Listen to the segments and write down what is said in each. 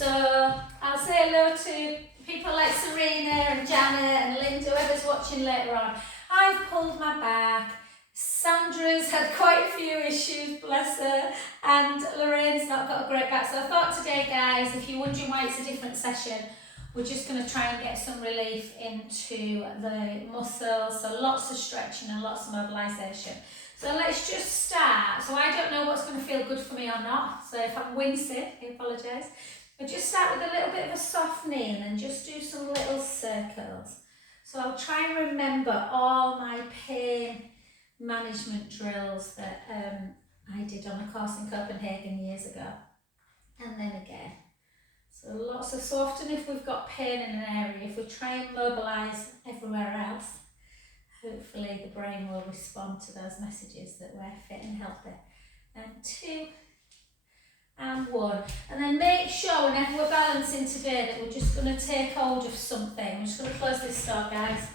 So I'll say hello to people like Serena and Janet and Linda, whoever's watching later on. I've pulled my back. Sandra's had quite a few issues, bless her, and Lorraine's not got a great back. So I thought today, guys, if you're wondering why it's a different session, we're just going to try and get some relief into the muscles, so lots of stretching and lots of mobilisation. So let's just start. So I don't know what's going to feel good for me or not, so if I'm wincing, I apologise. But just start with a little bit of a soft knee and then just do some little circles. So I'll try and remember all my pain management drills that I did on a course in Copenhagen years ago. And then again. So lots of, so often if we've got pain in an area, if we try and mobilise everywhere else, hopefully the brain will respond to those messages that we're fit and healthy. And 2 and 1. And then make sure whenever we're balancing today that we're just going to take hold of something. I'm just going to close this door, guys.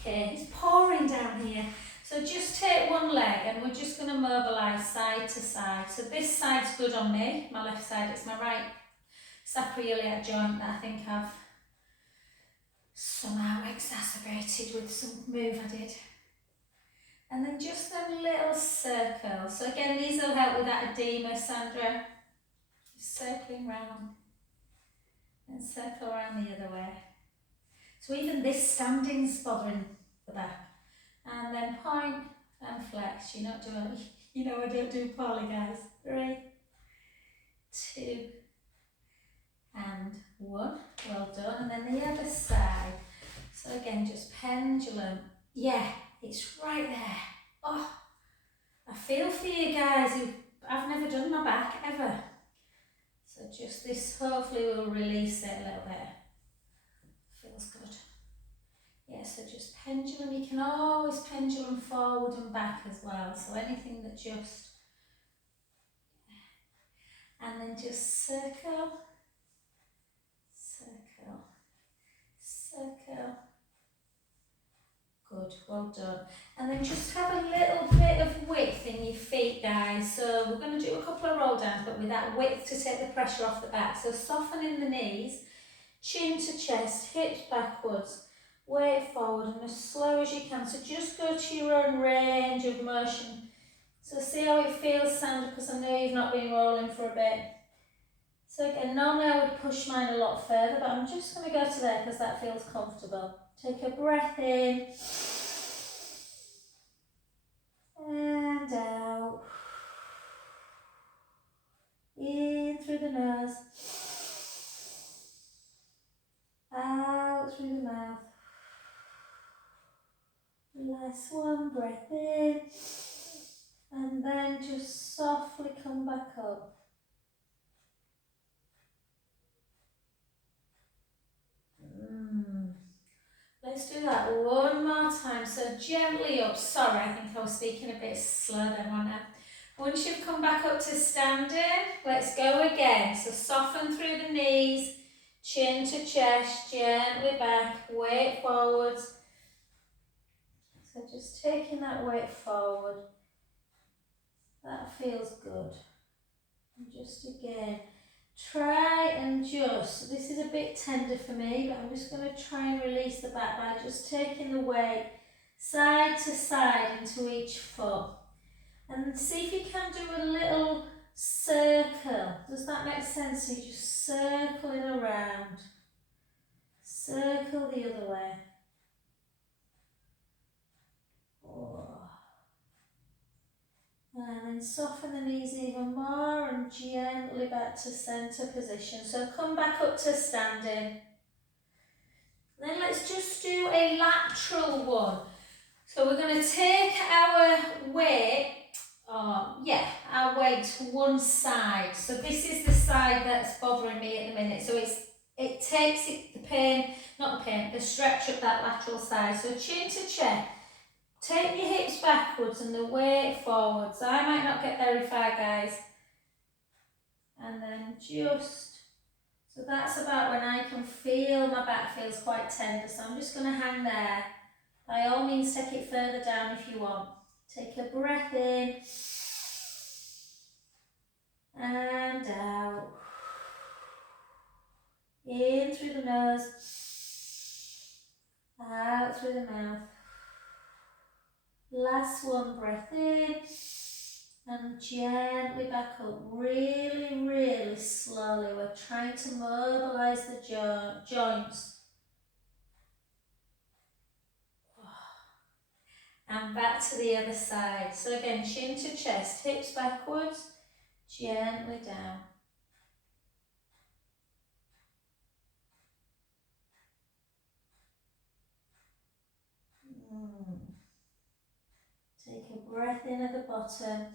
Okay, it's pouring down here. So just take one leg and we're just going to mobilise side to side. So this side's good on me, my left side, it's my right sacroiliac joint that I think I've somehow exacerbated with some move I did. And then just them little circles. So again, these will help with that edema, Sandra. Just circling round and circle around the other way. So even this standing's bothering the back. And then point and flex. You're not doing, you know I don't do poorly, guys. 3, 2 and 1. Well done. And then the other side. So again, just pendulum. Yeah, it's right there. Oh, I feel for you guys who I've never done my back ever. So just this hopefully will release it a little bit. Feels good. Yeah, so just pendulum. You can always pendulum forward and back as well. So anything that just, and then just circle, circle, circle. Good, well done. And then just have a little bit of width in your feet, guys. So we're going to do a couple of roll downs, but with that width to take the pressure off the back. So softening the knees, chin to chest, hips backwards. Weight forward and as slow as you can. So just go to your own range of motion. So see how it feels, Sandra, because I know you've not been rolling for a bit. So again, normally I would push mine a lot further, but I'm just going to go to there because that feels comfortable. Take a breath in. And out. In through the nose. Out through the mouth. Last one, breath in, and then just softly come back up. Let's do that one more time. So gently up. Sorry, I think I was speaking a bit slow then, wasn't I? Once you've come back up to standing, let's go again. So soften through the knees, chin to chest, gently back, weight forwards. So just taking that weight forward, that feels good. And just again, try and just, this is a bit tender for me, but I'm just going to try and release the back by just taking the weight side to side into each foot. And see if you can do a little circle. Does that make sense? So you're just circling around. Circle the other way. And then soften the knees even more and gently back to centre position. So come back up to standing. Then let's just do a lateral one. So we're going to take our weight, our weight to one side. So this is the side that's bothering me at the minute. So it takes the stretch up that lateral side. So chin to chest. Take your hips backwards and the weight forwards. I might not get very far, guys. And then just, so that's about when I can feel my back feels quite tender. So I'm just going to hang there. By all means, take it further down if you want. Take a breath in. And Last one, breath in. And gently back up, really, really slowly. We're trying to mobilise the joints. And back to the other side. So again, chin to chest, hips backwards, gently down. Take a breath in at the bottom.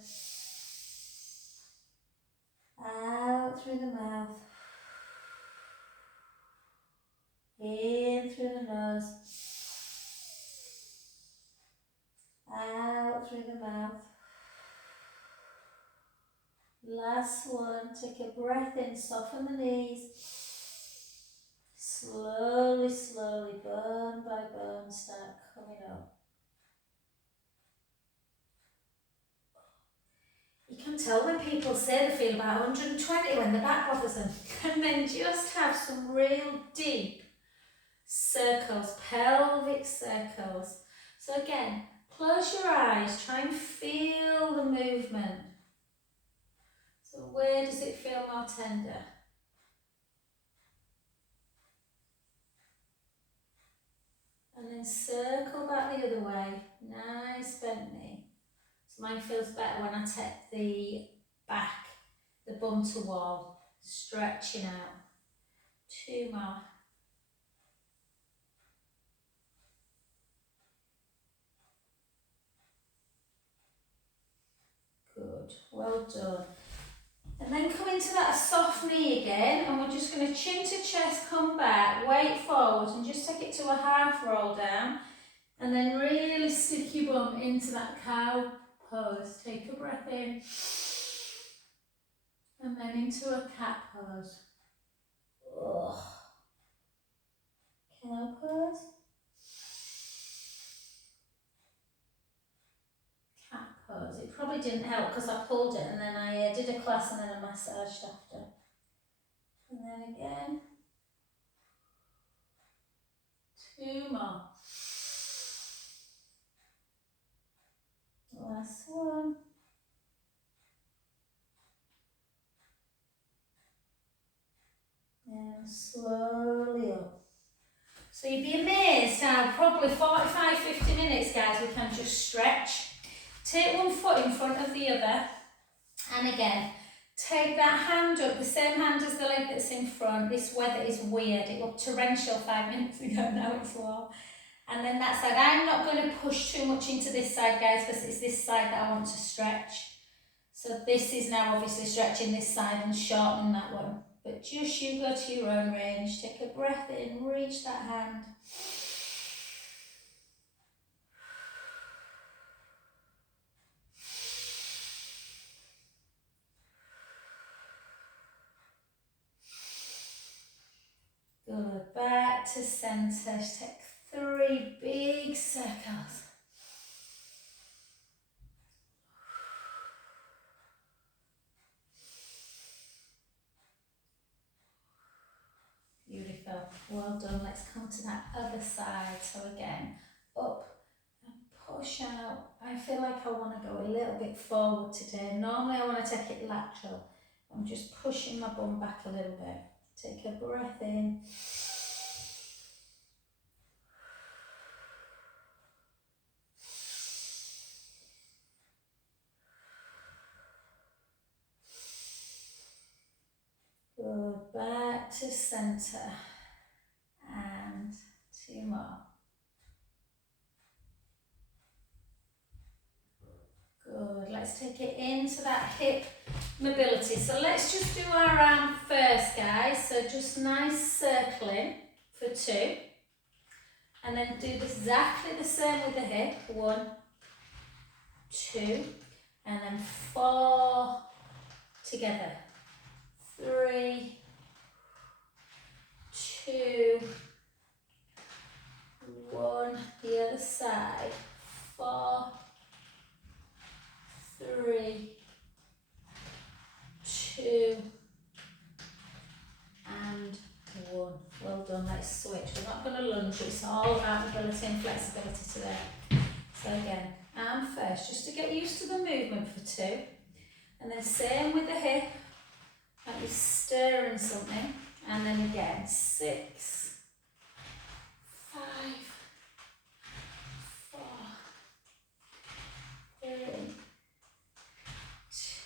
Out through the mouth. In through the nose. Out through the mouth. Last one. Take a breath in, soften the knees. Slowly, slowly, bone by bone, start coming up. You can tell when people say they feel about 120 when the back bothers them. And then just have some real deep circles, pelvic circles. So again, close your eyes, try and feel the movement. So where does it feel more tender? And then circle back the other way, nice bent knee. So mine feels better when I take the back, the bum to wall, stretching out. 2 more. Good, well done. And then come into that soft knee again, and we're just going to chin to chest, come back, weight forward, and just take it to a half roll down. And then really stick your bum into that cow pose. Take a breath in. And then into a cat pose. Ugh. Cow pose. Cat pose. It probably didn't help because I pulled it and then I did a class and then I massaged after. And then again. 2 more. Last one. And slowly up. So you'd be amazed how probably 45-50 minutes, guys, we can just stretch. Take one foot in front of the other. And again, take that hand up, the same hand as the leg that's in front. This weather is weird. It was torrential 5 minutes ago, now it's warm. And then that side. I'm not going to push too much into this side, guys, because it's this side that I want to stretch. So this is now obviously stretching this side and shortening that one. But just you go to your own range. Take a breath in, reach that hand. Good, back to centre. Take 3 big circles. Beautiful, well done. Let's come to that other side. So again, up and push out. I feel like I want to go a little bit forward today. Normally I want to take it lateral. I'm just pushing my bum back a little bit. Take a breath in. Good, back to centre. And 2 more. Good, let's take it into that hip mobility. So let's just do our arm first, guys. So just nice circling for 2. And then do exactly the same with the hip. 1, 2, and then 4 together. 3, 2, 1, the other side. 4, 3, 2, and 1. Well done, let's switch. We're not going to lunge, it's all about mobility and flexibility today. So again, arm first, just to get used to the movement for 2. And then same with the hip, like you're stirring something. And then again, 6, 5, 4, 3,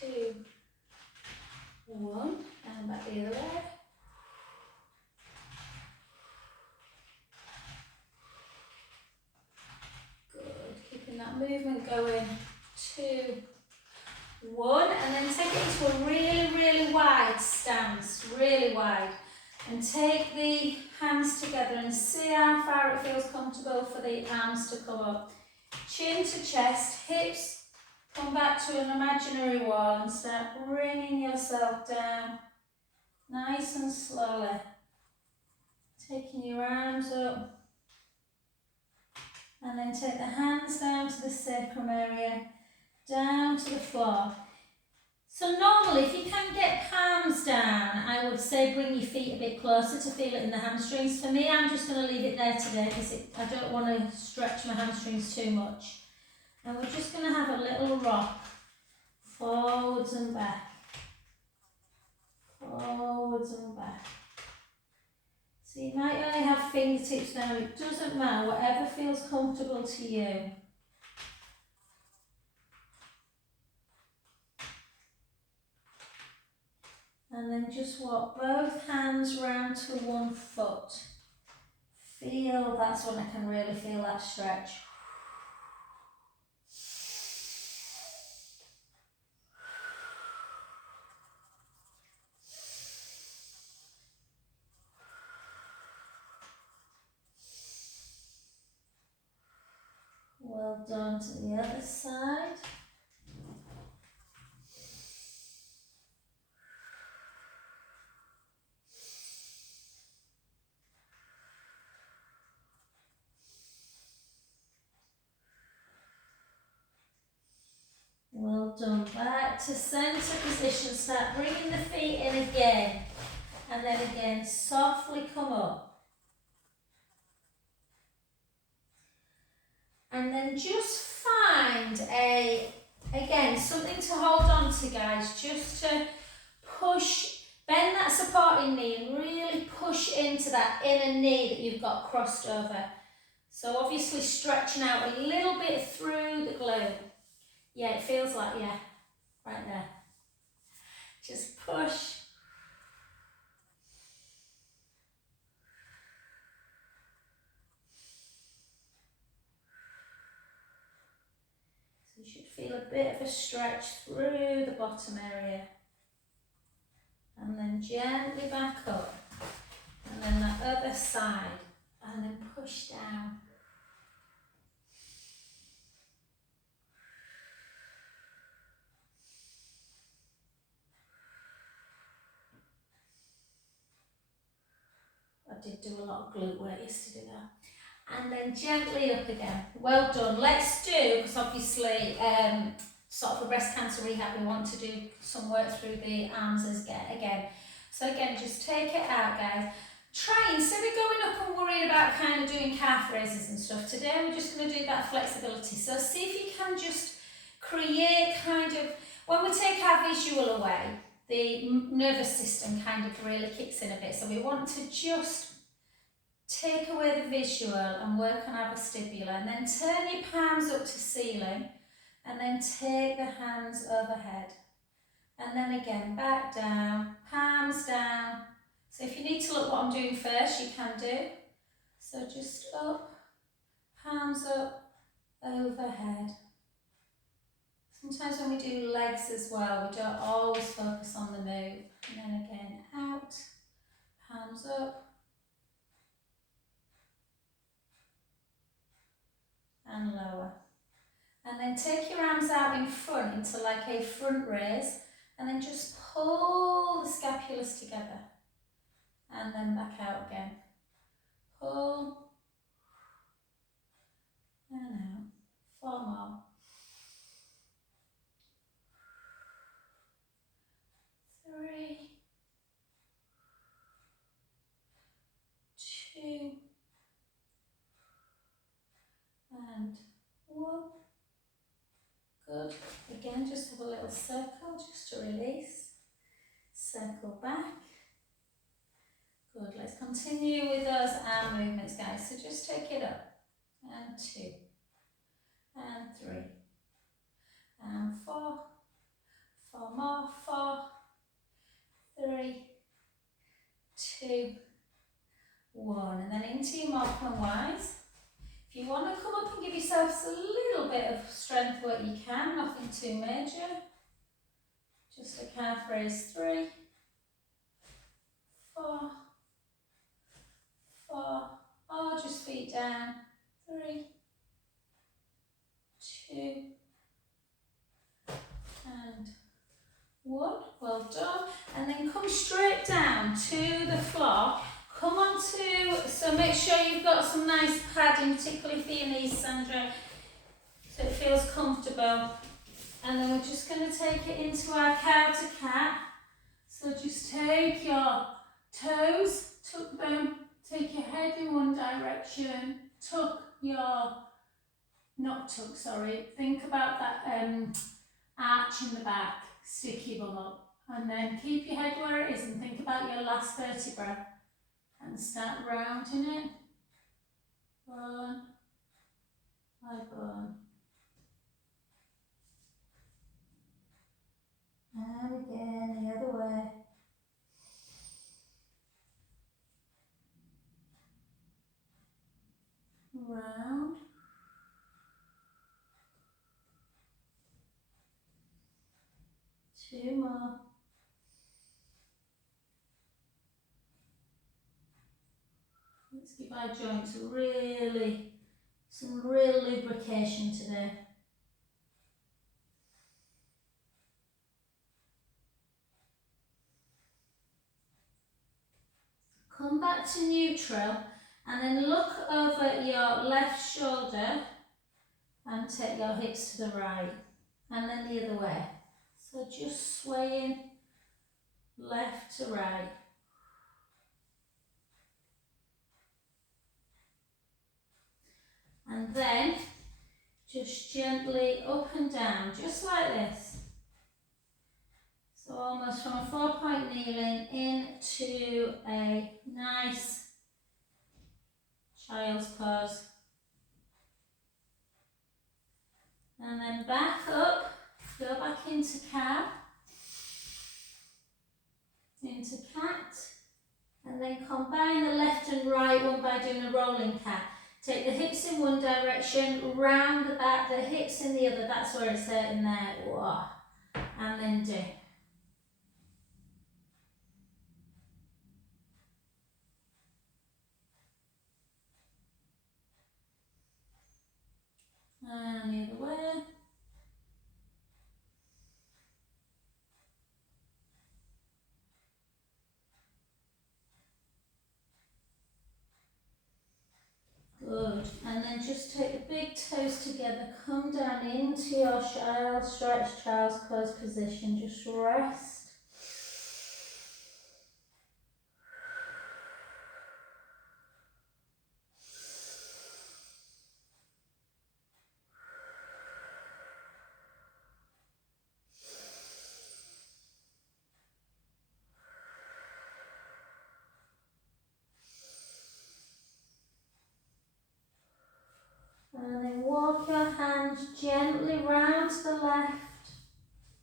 2, 1. And back the other way. Good, keeping that movement going. 2, 1, and then take it into a really, really wide stance, really wide. And take the hands together and see how far it feels comfortable for the arms to come up. Chin to chest, hips come back to an imaginary wall and start bringing yourself down, nice and slowly. Taking your arms up, and then take the hands down to the sacrum area, down to the floor. So normally, if you can get palms down, I would say bring your feet a bit closer to feel it in the hamstrings. For me, I'm just going to leave it there today because I don't want to stretch my hamstrings too much. And we're just going to have a little rock, forwards and back, forwards and back. So you might only have fingertips now, it doesn't matter, whatever feels comfortable to you. And then just walk both hands round to one foot. Feel, that's when I can really feel that stretch. Well done to the other side. Well done. Back to centre position. Start bringing the feet in again. And then again, softly come up. And then just find again, something to hold on to, guys. Just to push, bend that supporting knee and really push into that inner knee that you've got crossed over. So obviously stretching out a little bit through the glute. Yeah, it feels like, yeah, right there. Just push. So you should feel a bit of a stretch through the bottom area. And then gently back up. And then that other side. And then push down. I did do a lot of glute work yesterday there. And then gently up again. Well done. Let's do, because obviously sort of for breast cancer rehab we want to do some work through the arms again. So again, just take it out, guys. Try, instead of going up and worrying about kind of doing calf raises and stuff, today we're just going to do that flexibility. So see if you can just create kind of, when we take our visual away, the nervous system kind of really kicks in a bit. So we want to just take away the visual and work on our vestibular, and then turn your palms up to ceiling, and then take the hands overhead. And then again, back down, palms down. So if you need to look what I'm doing first, you can do. So just up, palms up, overhead. Sometimes when we do legs as well, we don't always focus on the move. And then again, out, palms up, and lower. And then take your arms out in front into like a front raise, and then just pull the scapulas together. And then back out again. Pull, and out. 4 more. 3, 2, and 1. Good. Again, just have a little circle just to release. Circle back. Good. Let's continue with those arm movements, guys. So just take it up. And 2. And 3. And 4. 4 more. 4. 3. 2. 1. And then into your Morecambe Wise. If you want to come up and give yourselves a little bit of strength where you can, nothing too major. Just a calf raise. 3. 4. 4. Or just feet down. 3. 2. And 1. Well done. And then come straight down to the floor. Come on to, so make sure you've got some nice padding, particularly for your knees, Sandra, so it feels comfortable. And then we're just going to take it into our cow to cat. So just take your toes, tuck them, take your head in one direction, tuck your, not tuck, sorry, think about that arch in the back, stick your bum up. And then keep your head where it is and think about your last vertebra. And start rounding it, bone by bone. And again, the other way. Round. Two more. Let's give our joints some real lubrication today. Come back to neutral and then look over your left shoulder and take your hips to the right and then the other way. So just swaying left to right. And then just gently up and down, just like this. So almost from a 4-point kneeling into a nice child's pose. And then back up, go back into cow, into cat, and then combine the left and right one by doing a rolling cat. Take the hips in one direction, round the back, the hips in the other, that's where it's hurting there. Whoa. And then dip. And the other way. Good. And then just take the big toes together, come down into your stretch child's pose position, just rest. And then walk your hands gently round to the left.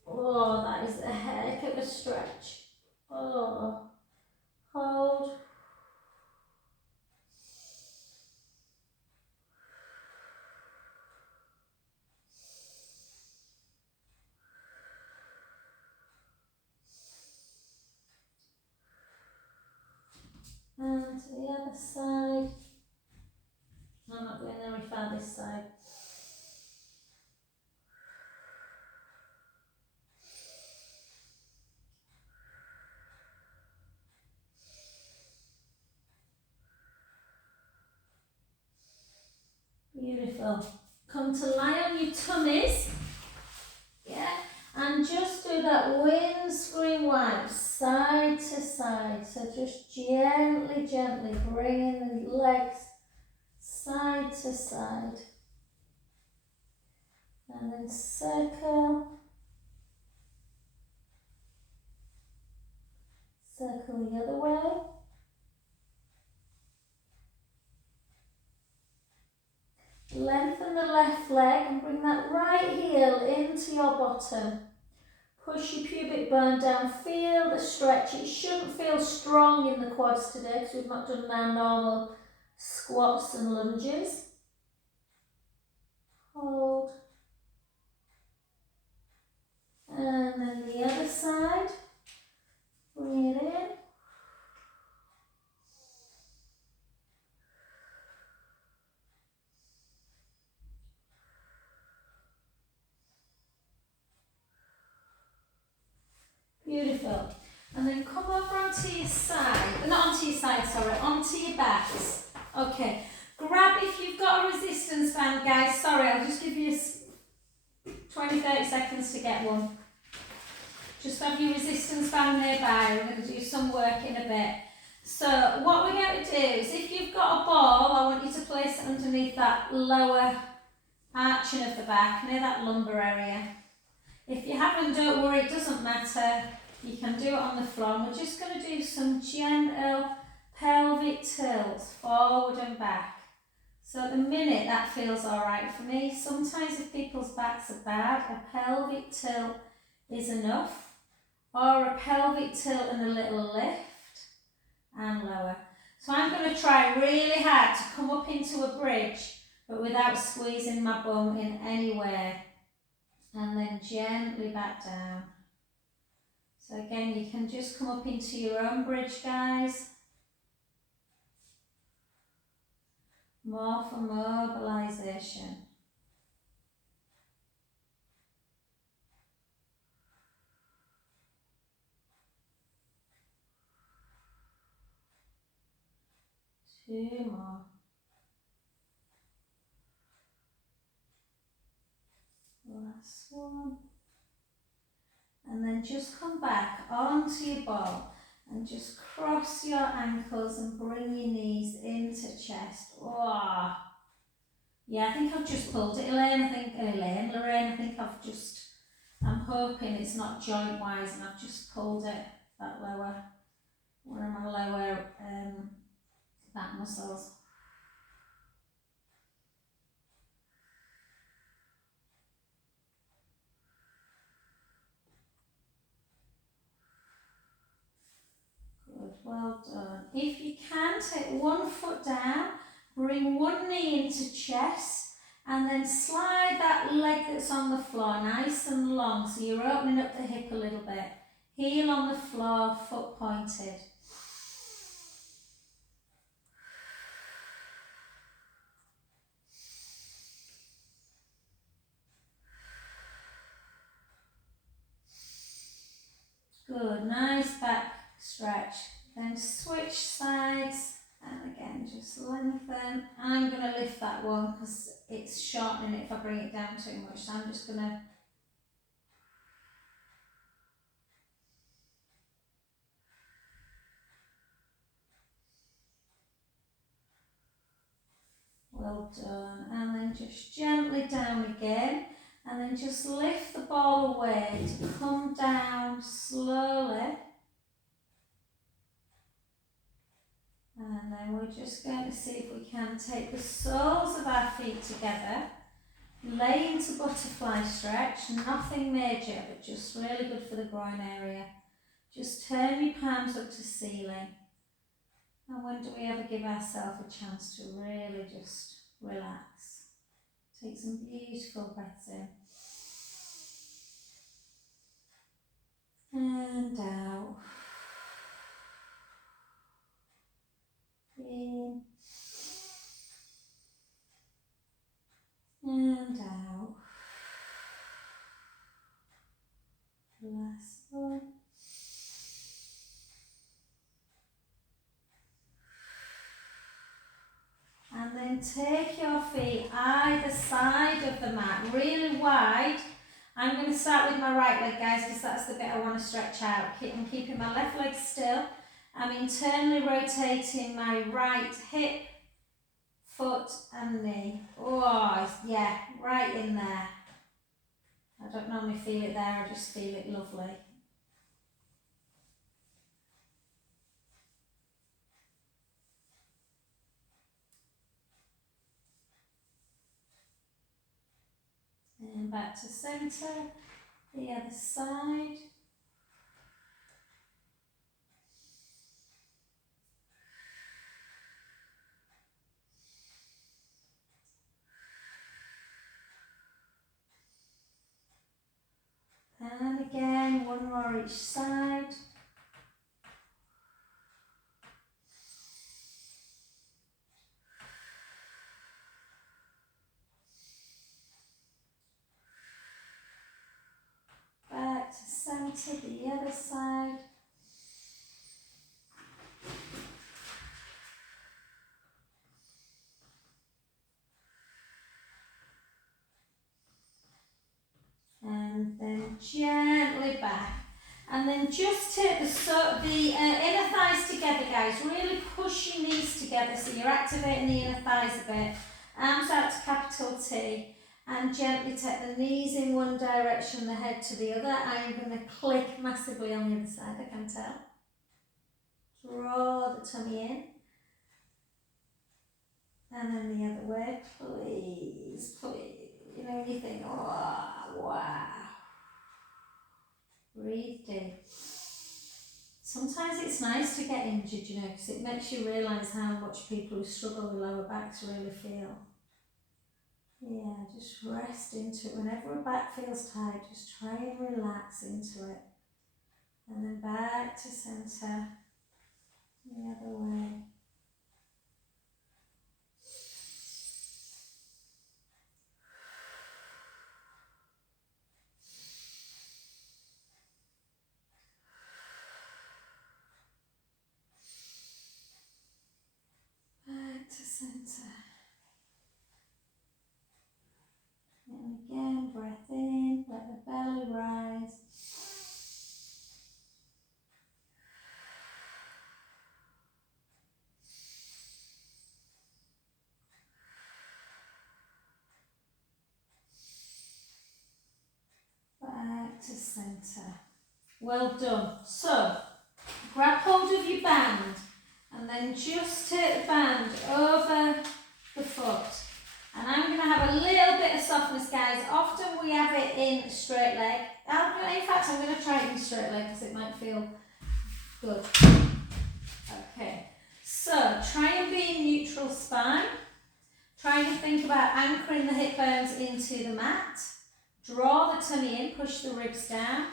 Oh, that is a heck of a stretch. Oh, hold. And to the other side. I'm not going very far this side. Beautiful. Come to lie on your tummies. Yeah. And just do that windscreen wipe side to side. So just gently, gently bringing the legs side to side. And then circle. Circle the other way. Lengthen the left leg and bring that right heel into your bottom. Push your pubic bone down, feel the stretch. It shouldn't feel strong in the quads today because we've not done our normal squats and lunges. Hold. And then the other side. Bring it in. Beautiful. And then come over onto your side, not onto your side, sorry, onto your backs. Okay, grab if you've got a resistance band, guys. Sorry, I'll just give you 20-30 seconds to get one. Just have your resistance band nearby. We're going to do some work in a bit. So what we're going to do is if you've got a ball, I want you to place it underneath that lower arching of the back, near that lumbar area. If you haven't, don't worry, it doesn't matter. You can do it on the floor. And we're just going to do some gentle pelvic tilts, forward and back. So at the minute that feels alright for me. Sometimes if people's backs are bad, a pelvic tilt is enough. Or a pelvic tilt and a little lift and lower. So I'm going to try really hard to come up into a bridge, but without squeezing my bum in any way. And then gently back down. So again, you can just come up into your own bridge, guys. More for mobilisation. Two more. Last one. And then just come back onto your ball and just cross your ankles and bring your knees into chest. Oh. Yeah, I think I've just pulled it, Lorraine, I think I'm hoping it's not joint wise and I've just pulled it, that lower, one of my lower back muscles. Good, well done. If you can, take one foot down, bring one knee into chest, and then slide that leg that's on the floor nice and long, so you're opening up the hip a little bit. Heel on the floor, foot pointed. Good, nice back stretch. Then switch sides, and again just lengthen. I'm going to lift that one because it's shortening it if I bring it down too much, so I'm just going to well done. And then just gently down again, and then just lift the ball away to come down slowly. And then we're just going to see if we can take the soles of our feet together, lay into butterfly stretch, nothing major, but just really good for the groin area. Just turn your palms up to ceiling. And when do we ever give ourselves a chance to really just relax? Take some beautiful breaths in. And out. In. And out. Last one. And then take your feet either side of the mat, really wide. I'm going to start with my right leg, guys, because that's the bit I want to stretch out. I'm keeping my left leg still. I'm internally rotating my right hip, foot and knee. Oh, yeah, right in there. I don't normally feel it there, I just feel it lovely. And back to centre, the other side. And again, one more each side. Back to centre, the other side. And then gently back. And then just take the inner thighs together, guys. Really push your knees together so you're activating the inner thighs a bit. Arms out to capital T. And gently take the knees in one direction, the head to the other. I'm going to click massively on the other side, I can tell. Draw the tummy in. And then the other way, please, please. You know, when you think, oh, wow. Breathe deep. Sometimes it's nice to get injured, you know, because it makes you realise how much people who struggle with lower backs really feel. Yeah, just rest into it. Whenever a back feels tight, just try and relax into it. And then back to centre, the other way. Back to centre. And again, breath in, let the belly rise. Back to centre. Well done. So, grab hold of your band and then just take the band over the foot. And I'm going to have a little bit of softness, guys. Often we have it in straight leg. In fact, I'm going to try it in straight leg because it might feel good. Okay. So, try and be in neutral spine. Try to think about anchoring the hip bones into the mat. Draw the tummy in, push the ribs down.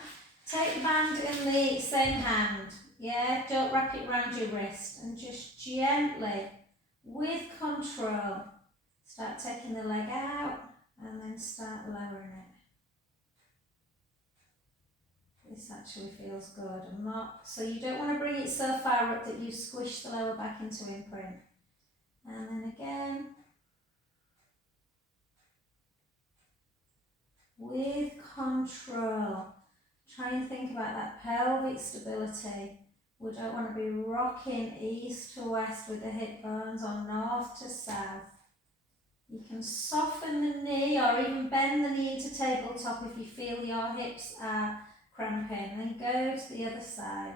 Take the band in the same hand. Yeah, don't wrap it around your wrist. And just gently, with control, start taking the leg out and then start lowering it. This actually feels good. So you don't want to bring it so far up that you squish the lower back into imprint. And then again, with control, try and think about that pelvic stability. We don't want to be rocking east to west with the hip bones or north to south. You can soften the knee or even bend the knee into tabletop if you feel your hips are cramping. And then go to the other side.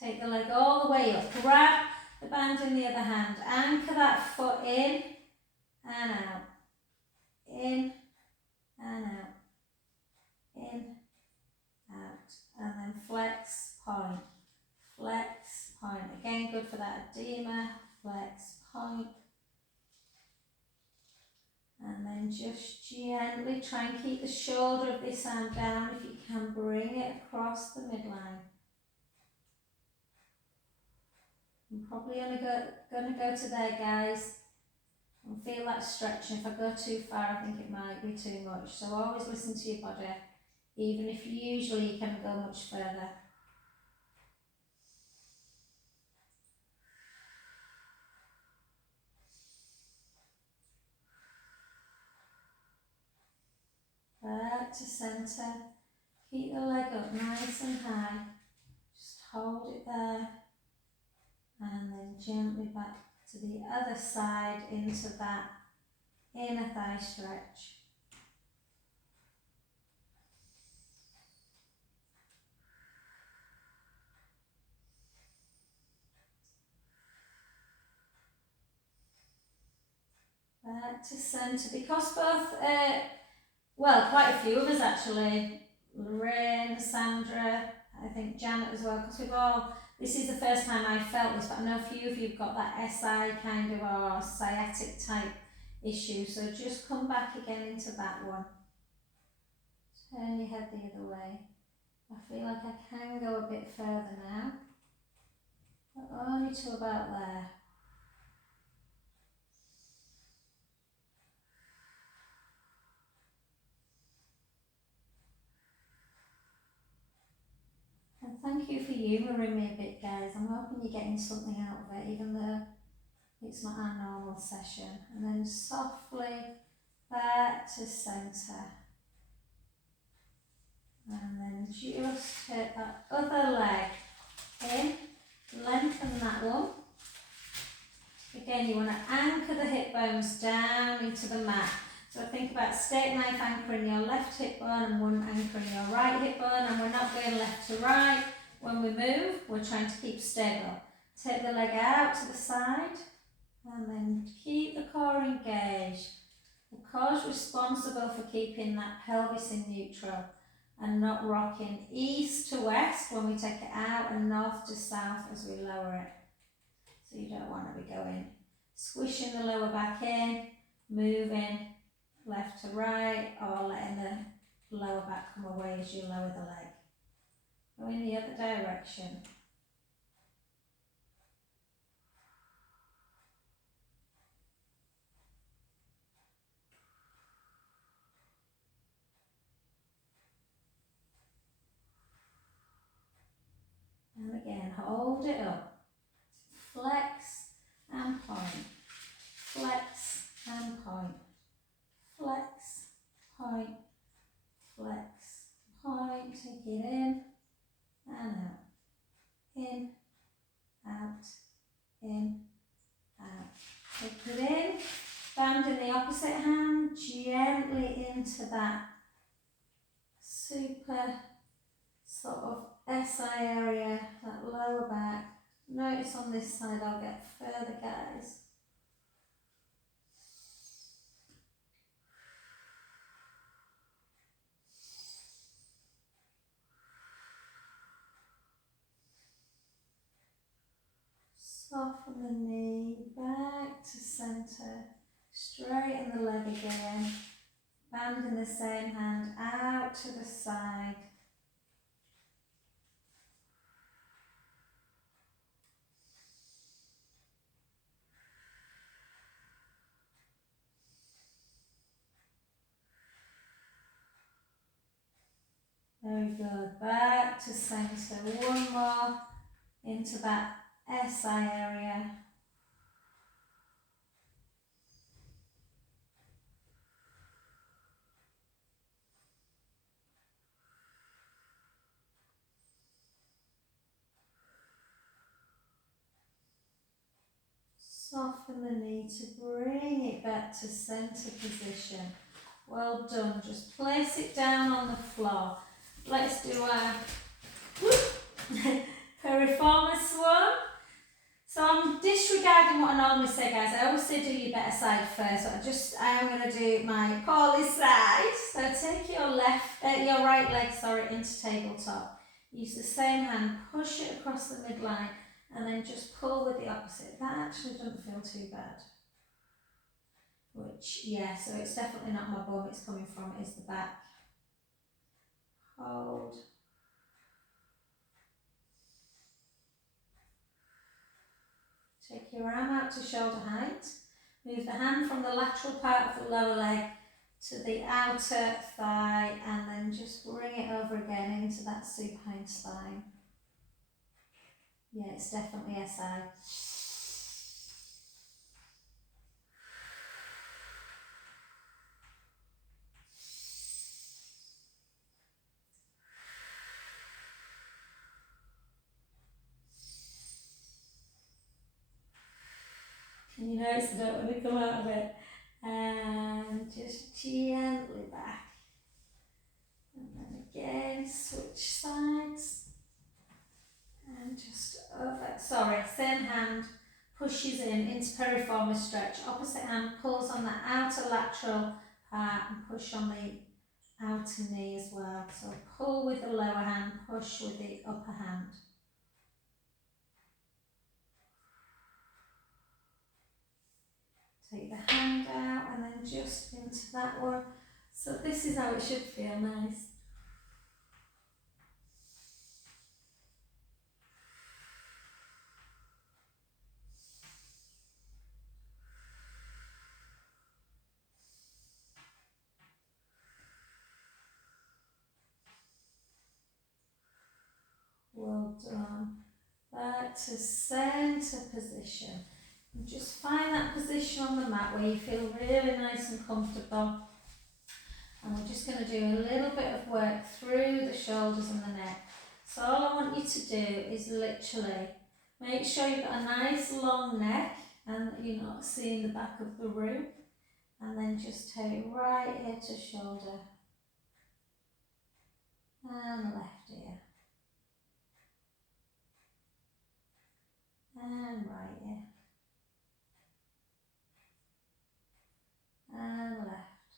Take the leg all the way up. Grab the band in the other hand. Anchor that foot in and out. In and out. In, out. And then flex, point. Flex, point. Again, good for that edema. Flex, point. And then just gently try and keep the shoulder of this arm down. If you can, bring it across the midline. I'm probably only going to go to there, guys. And feel that stretching. If I go too far, I think it might be too much. So always listen to your body, even if usually you can go much further. back to centre. Keep the leg up nice and high. Just hold it there. And then gently back to the other side into that inner thigh stretch. Back to centre. Because both, well, quite a few of us actually, Lorraine, Sandra, I think Janet as well, because we've all, this is the first time I've felt this, but I know a few of you have got that SI kind of or sciatic type issue, so just come back again into that one. Turn your head the other way. I feel like I can go a bit further now, but only to about there. And thank you for humouring me a bit, guys. I'm hoping you're getting something out of it, even though it's not our normal session. And then softly back to centre. And then just take that other leg in, lengthen that one. Again, you want to anchor the hip bones down into the mat. So think about steak knife anchoring your left hip bone and one anchoring your right hip bone, and we're not going left to right. When we move, we're trying to keep stable. Take the leg out to the side and then keep the core engaged. The core's responsible for keeping that pelvis in neutral and not rocking east to west when we take it out and north to south as we lower it. So you don't want to be going squishing the lower back in, moving left to right, or letting the lower back come away as you lower the leg. Go in the other direction. And again, hold it up. Flex and point. Flex and point. Flex, point, flex, point. Take it in and out. In, out, in, out. Take it in. Band in the opposite hand, gently into that super sort of SI area, that lower back. Notice on this side I'll get further, guys. Soften the knee, back to centre, straighten the leg again, band in the same hand, out to the side. Very good, back to centre, one more into that SI area. Soften the knee to bring it back to centre position. Well done. Just place it down on the floor. Let's do a piriformis one. So I'm disregarding what I normally say, guys. I always say do your better side first. I am going to do my poorly side. So take your your right leg, into tabletop. Use the same hand, push it across the midline, and then just pull with the opposite. That actually doesn't feel too bad. So it's definitely not my bum it's coming from, it's the back. Hold. Take your arm out to shoulder height. Move the hand from the lateral part of the lower leg to the outer thigh, and then just bring it over again into that supine spine. Yeah, it's definitely SI. You notice I don't want to come out of it. And just gently back. And then again, switch sides. And just over. Sorry, same hand pushes into piriformis stretch. Opposite hand pulls on the outer lateral part and push on the outer knee as well. So pull with the lower hand, push with the upper hand. Take the hand out and then just into that one. So this is how it should feel nice. Well done. Back to centre position. And just find that position on the mat where you feel really nice and comfortable. And we're just going to do a little bit of work through the shoulders and the neck. So all I want you to do is literally make sure you've got a nice long neck and that you're not seeing the back of the room. And then just take right ear to shoulder and left ear. And right ear. And left.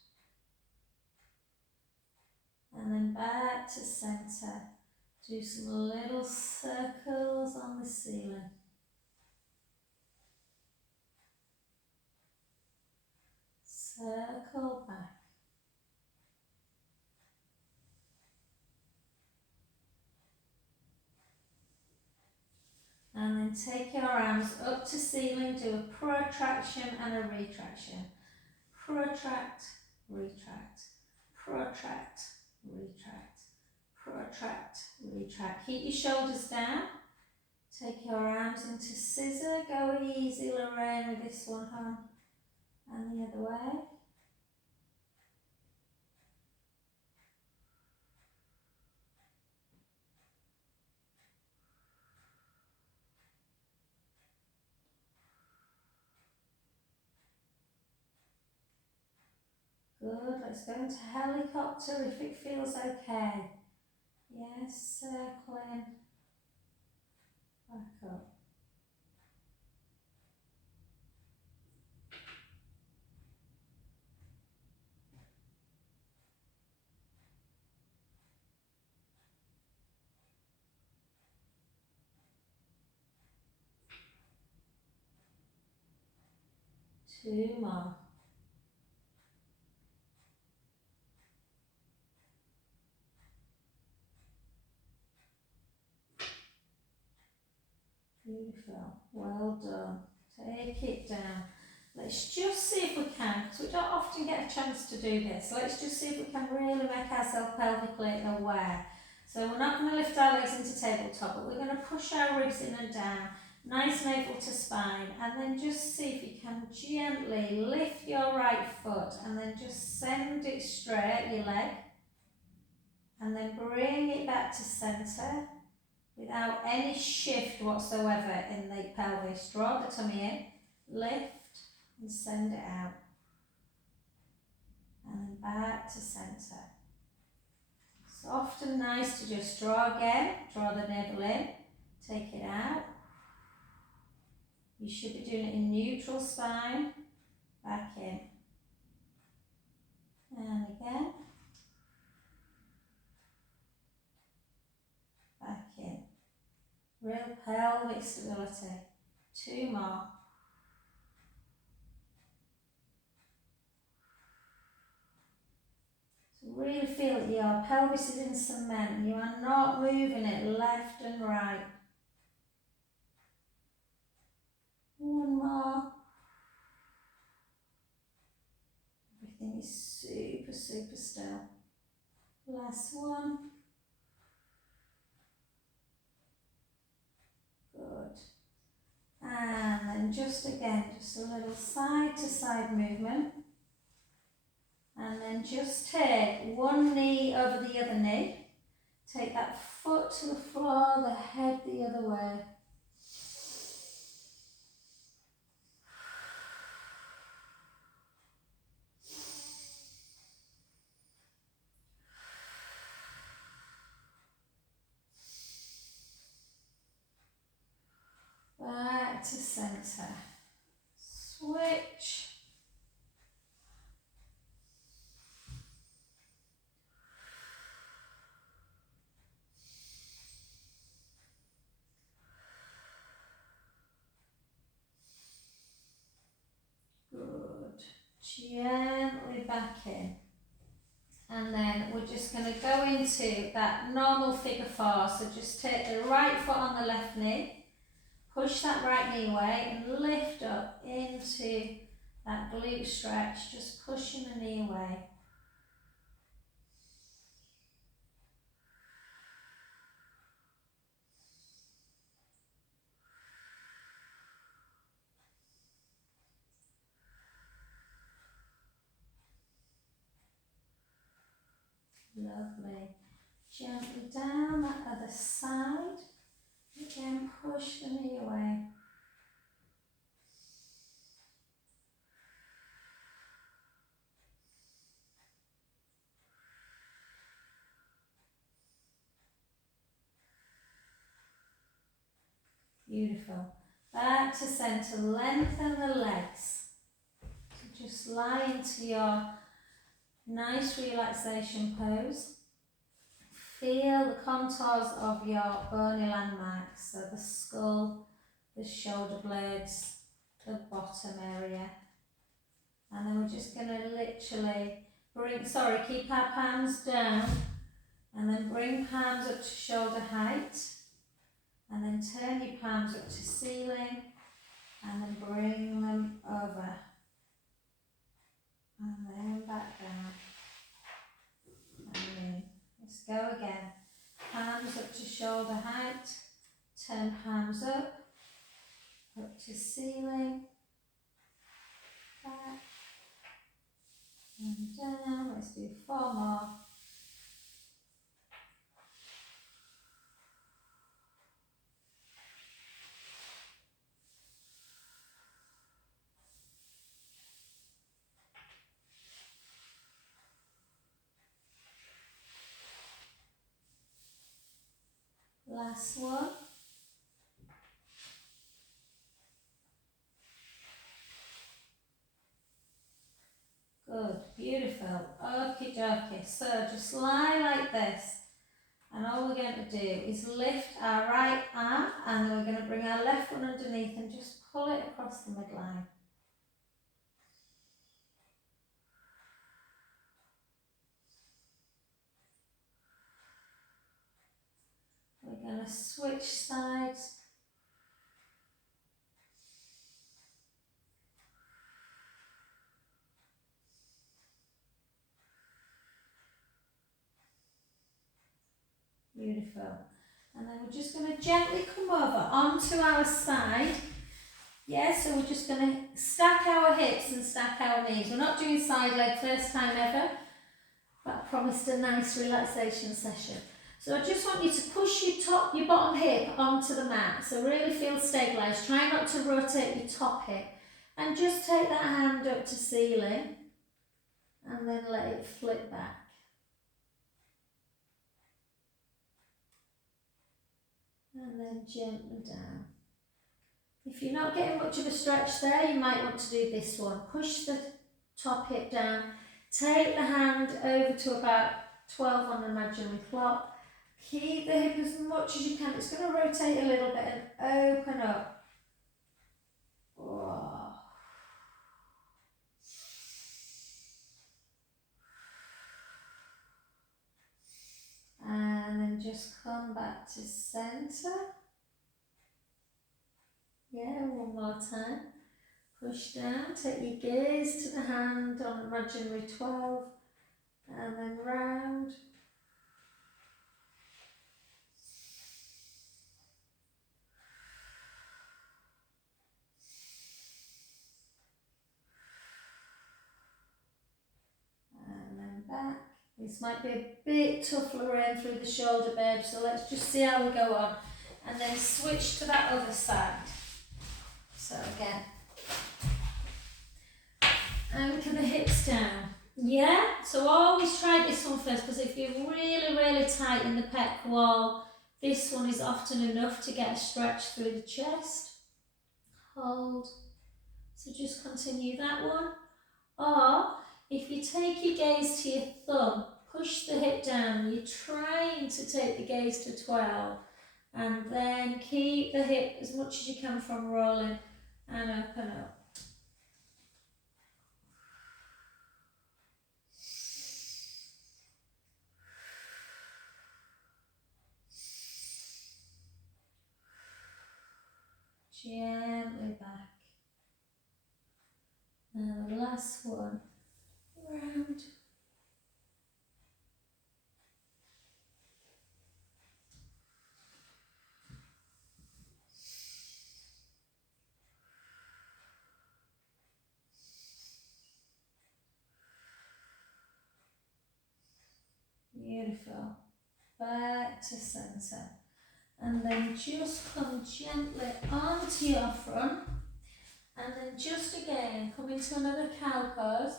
And then back to centre. Do some little circles on the ceiling. Circle back. And then take your arms up to ceiling, do a protraction and a retraction. Protract, retract, protract, retract, protract, retract. Keep your shoulders down. Take your arms into scissor. Go easy, Lorraine, with this one, hon. And the other way. Good, let's go into helicopter if it feels okay. Yes, circling. Back up. Two more. Beautiful. Well done. Take it down. Let's just see if we can, because we don't often get a chance to do this. Let's just see if we can really make ourselves pelvically aware. So we're not going to lift our legs into tabletop, but we're going to push our ribs in and down. Nice navel to spine. And then just see if you can gently lift your right foot and then just send it straight, your leg. And then bring it back to centre without any shift whatsoever in the pelvis. Draw the tummy in, lift and send it out. And then back to centre. It's often nice to just draw again, draw the navel in, take it out. You should be doing it in neutral spine, back in. And again. Back in. Real pelvic stability. Two more. So really feel that your pelvis is in cement. You are not moving it left and right. One more. Everything is super, super still. Last one. Good. And then just again, just a little side to side movement. And then just take one knee over the other knee. Take that foot to the floor, the head the other way. to centre. Switch. Good. Gently back in. And then we're just going to go into that normal figure four. So just take the right foot on the left knee, push that right knee away and lift up into that glute stretch, just pushing the knee away. Lovely. Gently down that other side. Again, push the knee away. Beautiful. Back to centre, lengthen the legs. So just lie into your nice relaxation pose. Feel the contours of your bony landmarks, so the skull, the shoulder blades, the bottom area. And then we're just going to literally keep our palms down and then bring palms up to shoulder height. And then turn your palms up to ceiling and then bring them over. And then back down. And in. Let's go again. Palms up to shoulder height. Turn palms up to ceiling. Back. And down. Let's do 4 more. Last one. Good, beautiful. Okie dokie. So just lie like this. And all we're going to do is lift our right arm and then we're going to bring our left one underneath and just pull it across the midline. We're going to switch sides. Beautiful. And then we're just going to gently come over onto our side. Yeah, so we're just going to stack our hips and stack our knees. We're not doing side leg first time ever, but I promised a nice relaxation session. So I just want you to push your bottom hip onto the mat. So really feel stabilised. Try not to rotate your top hip. And just take that hand up to ceiling. And then let it flip back. And then gently down. If you're not getting much of a stretch there, you might want to do this one. Push the top hip down. Take the hand over to about 12 on the imaginary clock. Keep the hip as much as you can. It's going to rotate a little bit and open up. Whoa. And then just come back to centre. Yeah, one more time. Push down, take your gaze to the hand on imaginary 12 and then round. And then back. This might be a bit tough Lorraine through the shoulder, babe, so let's just see how we go on. And then switch to that other side. So again, anchor the hips down. Yeah, so always try this one first, because if you're really tight in the pec wall, this one is often enough to get a stretch through the chest. hold. So just continue that one. Or if you take your gaze to your thumb, push the hip down. You're trying to take the gaze to 12 and then keep the hip as much as you can from rolling and up and up. Gently back. Now the last one, round. Beautiful. Back to centre. And then just come gently onto your front. And then just again, come into another cow pose.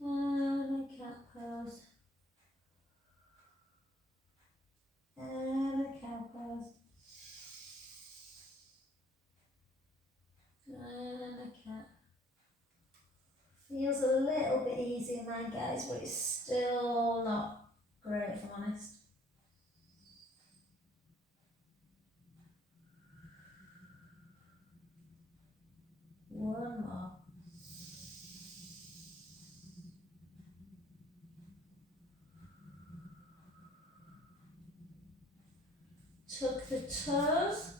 And a cat pose. And a cow pose. And a cat. Feels a little bit easier, mine guys, but it's still not great if I'm honest. One more. Tuck the toes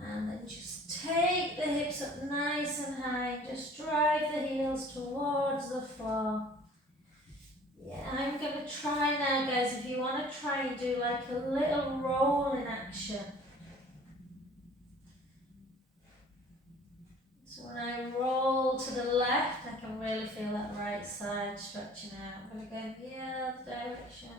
and then just take the hips up nice and high. Just drive the heels towards the floor. Yeah, I'm going to try now, guys, if you want to try and do like a little rolling action. So when I roll to the left, I can really feel that right side stretching out. I'm going to go in the other direction.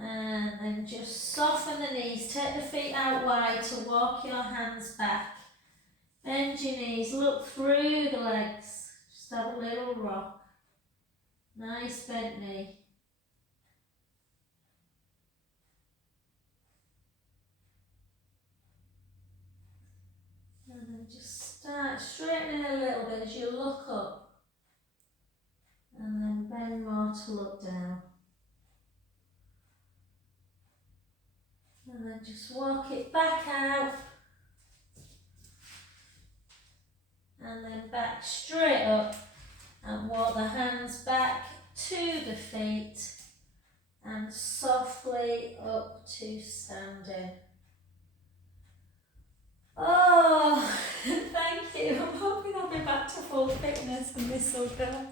And then just soften the knees. Take the feet out wide to walk your hands back. Bend your knees, look through the legs. Just have a little rock. Nice bent knee. And then just start straightening a little bit as you look up. And then bend more to look down. And then just walk it back out. And then back straight up. And walk the hands back to the feet. And softly up to standing. Oh, thank you. I'm hoping I'll be back to full fitness and this will go.